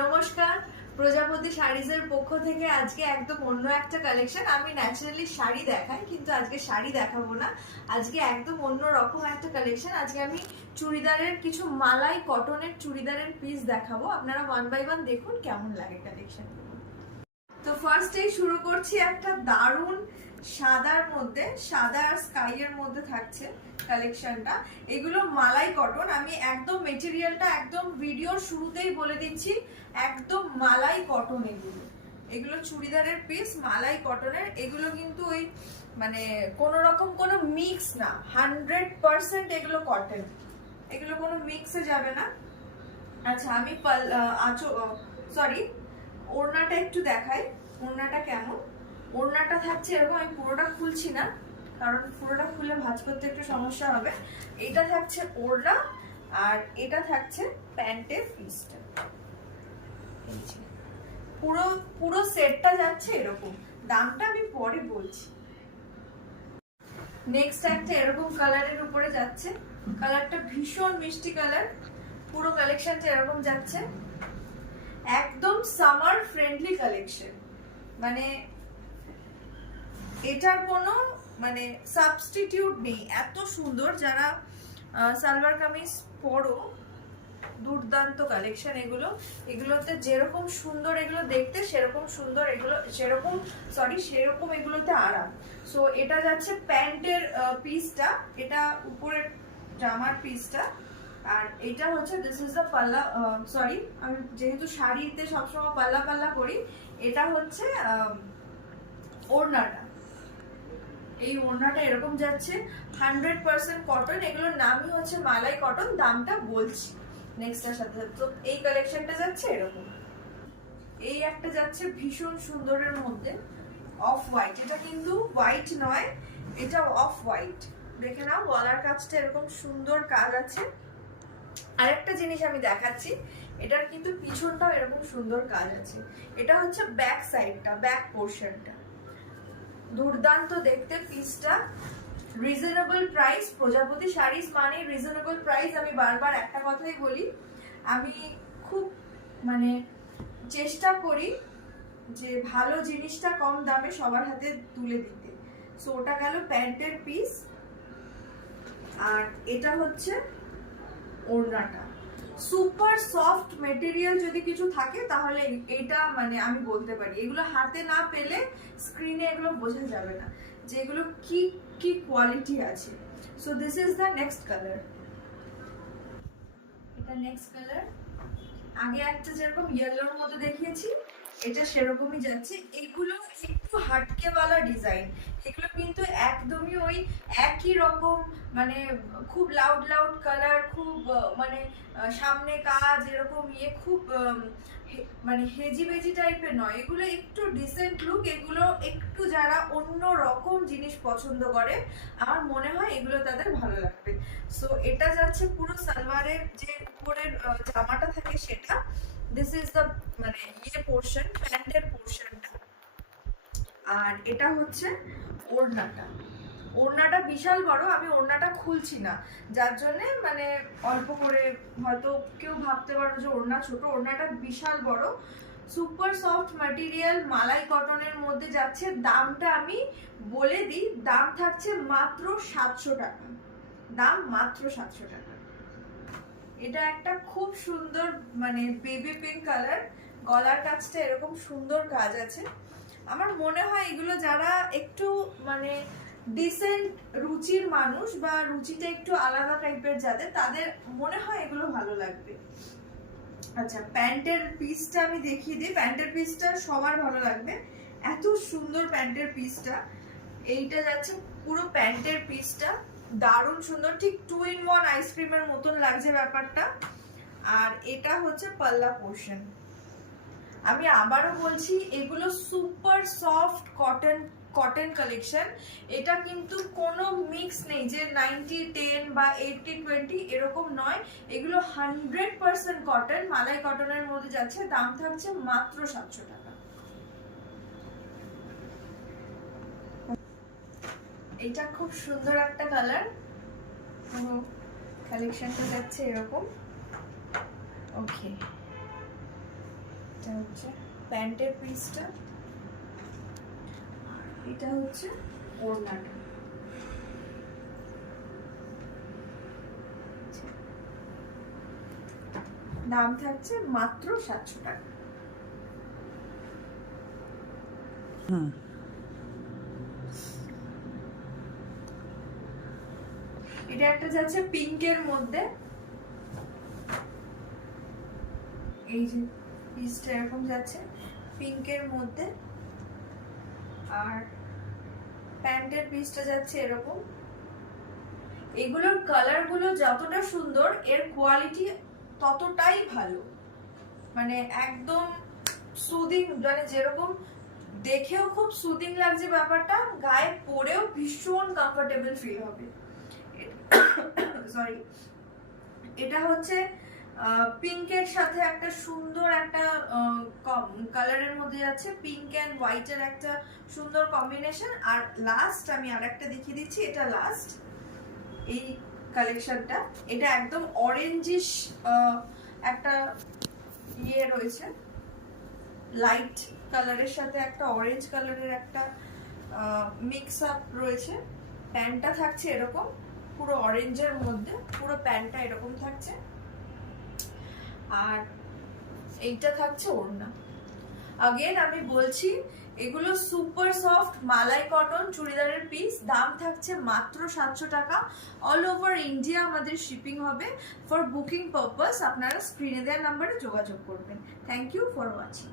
নমস্কার, প্রজাপতি শাড়িজের পক্ষ থেকে আজকে একদম অন্য একটা কালেকশন। আমি ন্যাচারালি শাড়ি দেখাই, কিন্তু আজকে শাড়ি দেখাবো না। আজকে একদম অন্য রকম একটা কালেকশন। আজকে আমি চুড়িদারের কিছু মালাই কটনের চুড়িদারের পিস দেখাবো। আপনারা ওয়ান বাই ওয়ান দেখুন কেমন লাগে কালেকশন। তো ফার্স্টেই শুরু করছি একটা দারুণ সাদার মধ্যে, সাদা আর স্কাই এর মধ্যে থাকছে কালেকশনটা। এগুলো মালাই কটন। আমি একদম মেটেরিয়ালটা একদম ভিডিওর শুরুতেই বলে দিচ্ছি, একদম মালাই কটন। এগুলো চুড়িদারের পিস মালাই কটনের। এগুলো কিন্তু ওই মানে কোন রকম কোনো মিক্স না, 100% এগুলো কটন। এগুলো কোনো মিক্সে যাবে না। আচ্ছা, আমি ওড়নাটা একটু দেখাই। ওড়নাটা কেমন? ওড়নাটা থাকছে এরকম। আমি পুরোটা খুলছি না, কারণ পুরোটা খুলে ভাঁজ করতে একটু সমস্যা হবে। এটা থাকছে ওড়না, আর এটা থাকছে প্যান্টের পিসটা। পুরো পুরো সেটটা যাচ্ছে এরকম। দামটা আমি পরে বলছি। নেক্সট একটা এরকম কালারের উপরে যাচ্ছে। কালারটা ভীষণ মিষ্টি কালার। পুরো কালেকশনটা এরকম যাচ্ছে, একদম সামার ফ্রেন্ডলি কালেকশন। মানে এটার কোনো মানে সাবস্টিটিউট নেই। এত সুন্দর, যারা সালোয়ার কামিজ পরো, দুর্দান্ত কালেকশন এগুলো। এগুলোতে যেরকম সুন্দর এগুলো দেখতে, সেরকম সুন্দর এগুলো, সেরকম এগুলোতে আরাম। সো এটা যাচ্ছে প্যান্টের পিসটা, এটা উপরের জামার পিসটা। আর এটা হচ্ছে দিস ইজ দ্য পাল্লা। আমি যেহেতু শাড়িতে সবসময় পাল্লা পাল্লা করি, এটা হচ্ছে ওড়নাটা। এই ওড়নাটা এরকম যাচ্ছে, 100% কটন। এগুলোর নামই হচ্ছে মালাই কটন। দামটা বলছি নেক্সটের সাথে। তো এই কালেকশনটা যাচ্ছে এরকম। এই একটা যাচ্ছে ভীষণ সুন্দরের মধ্যে, অফ হোয়াইট। এটা কিন্তু হোয়াইট নয়, এটা অফ হোয়াইট। দেখে নাও, গলার কাজটা এরকম সুন্দর কাজ আছে। আরেকটা জিনিস আমি দেখাচ্ছি, এটার কিন্তু পিছনটাও এরকম সুন্দর কাজ আছে। এটা হচ্ছে ব্যাক সাইডটা, ব্যাক পোর্শনটা। দুর্দান্ত দেখতে পিসটা। Reasonable price. প্রজাপতি শাড়িজ মানে রিজনেবল প্রাইস। আমি বারবার একটা কথাই বলি, আমি খুব মানে চেষ্টা করি যে ভালো জিনিসটা কম দামে সবার হাতে তুলে দিতে। সো ওটা গেল প্যান্টের পিস, আর এটা হচ্ছে ওড়নাটা। সুপার সফট মেটেরিয়াল যদি কিছু থাকে তাহলে এটা মানে আমি বলতে পারি, এগুলো হাতে না পেলে স্ক্রিনে এগুলো বোঝা যাবে না যে এগুলো কি কি কোয়ালিটি আছে। So this is the next colour. এটা নেক্সট কালার। আগে একটা যেরকম ইয়েলোর মতো দেখিয়েছি, এটা সেরকমই যাচ্ছে। এগুলো একটু হাটকেওয়ালা ডিজাইন। এগুলো কিন্তু একদমই ওই একই রকম, মানে খুব লাউড লাউড কালার, খুব মানে সামনে কাজ এরকম খুব মানে হেজি বেজি টাইপের নয়। এগুলো একটু ডিসেন্ট লুক। এগুলো একটু যারা অন্য রকম জিনিস পছন্দ করে, আমার মনে হয় এগুলো তাদের ভালো লাগবে। সো এটা যাচ্ছে পুরো সালোয়ারের যে উপরের জামাটা থাকে সেটা। দিস ইজ দ্য মানে পোর্শন, প্যান্টের পোর্শনটা। আর এটা হচ্ছে ওড়নাটা। ওড়নাটা বিশাল বড়। আমি ওড়নাটা খুলছি না, যার জন্য মানে অল্প করে, হয়তো কেউ ভাবতে পারো যে ওড়না ছোট। ওড়নাটা বিশাল বড়। সুপার সফট ম্যাটেরিয়াল মালাই কটনের মধ্যে যাচ্ছে। দামটা আমি বলে দিই, দাম থাকছে মাত্র 700 টাকা। দাম মাত্র 700 টাকা। এটা একটা খুব সুন্দর মানে বেবি পিঙ্ক কালার। গলার কাজটা এরকম সুন্দর কাজ আছে। আমার মনে হয় এগুলো যারা একটু মানে ডিসেন্ট রুচির মানুষ, বা রুচিটা একটু আলাদা টাইপের যাদের, তাদের মনে হয় এগুলো ভালো লাগবে। আচ্ছা, প্যান্টের পিসটা আমি দেখিয়ে দিই। প্যান্টের পিসটা সবার ভালো লাগবে, এত সুন্দর প্যান্টের পিসটা। এইটা যাচ্ছে পুরো প্যান্টের পিসটা, দারুণ সুন্দর। ঠিক 2 in 1 আইসক্রিমের মতন লাগছে ব্যাপারটা। আর এটা হচ্ছে পাল্লা পোর্শন। আমি আবারও বলছি, এগুলো সুপার সফট কটন কালেকশন। এটা কিন্তু কোনো মিক্স নেই যে 90-10 বা 80-20, এরকম নয়। এগুলো 100% কটন, মালাই কটনের মধ্যে যাচ্ছে। দাম থাকছে মাত্র 700 টাকা। এটা খুব সুন্দর একটা কালার। কালেকশনটা যাচ্ছে এরকম। ওকে, এটা হচ্ছে প্যান্টের পিসটা, এটা হচ্ছে ওড়নাটা। দাম থাকছে মাত্র 700 টাকা। এটা একটা যাচ্ছে পিঙ্কের মধ্যে, এই যে পিসটা এরকম যাচ্ছে পিঙ্কের মধ্যে, আর প্যান্টের পিসটা যাচ্ছে এরকম। এগুলোর কালার গুলো যতটা সুন্দর, এর কোয়ালিটি ততটাই ভালো, মানে একদম সুদিং, মানে যেরকম দেখেও খুব সুদিং লাগছে ব্যাপারটা, গায়ে পরেও ভীষণ কমফোর্টেবল ফিল হবে। সরি, এটা হচ্ছে পিঙ্কের সাথে একটা সুন্দর একটা কালারের মধ্যে যাচ্ছে, পিঙ্ক এন্ড হোয়াইটের একটা সুন্দর কম্বিনেশন। আর লাস্ট আমি আরেকটা দেখিয়ে দিচ্ছি, এটা লাস্ট এই কালেকশনটা, এটা একদম অরেঞ্জিশ একটা ইয়ে রয়েছে, লাইট কালারের সাথে একটা অরেঞ্জ কালারের একটা মিক্স আপ রয়েছে। প্যান্টটা থাকছে এরকম পুরো অরেঞ্জের মধ্যে, পুরো প্যান্টটা এরকম থাকছে, আর এইটা থাকছে ওড়না। আগেন আমি বলছি, এগুলো সুপার সফট মালাই কটন চুড়িদারের পিস, দাম থাকছে মাত্র 700 টাকা। অল ওভার ইন্ডিয়া আমাদের শিপিং হবে। ফর বুকিং পারপাস আপনারা স্ক্রিনে দেওয়া নাম্বারে যোগাযোগ করবেন। Thank you for watching.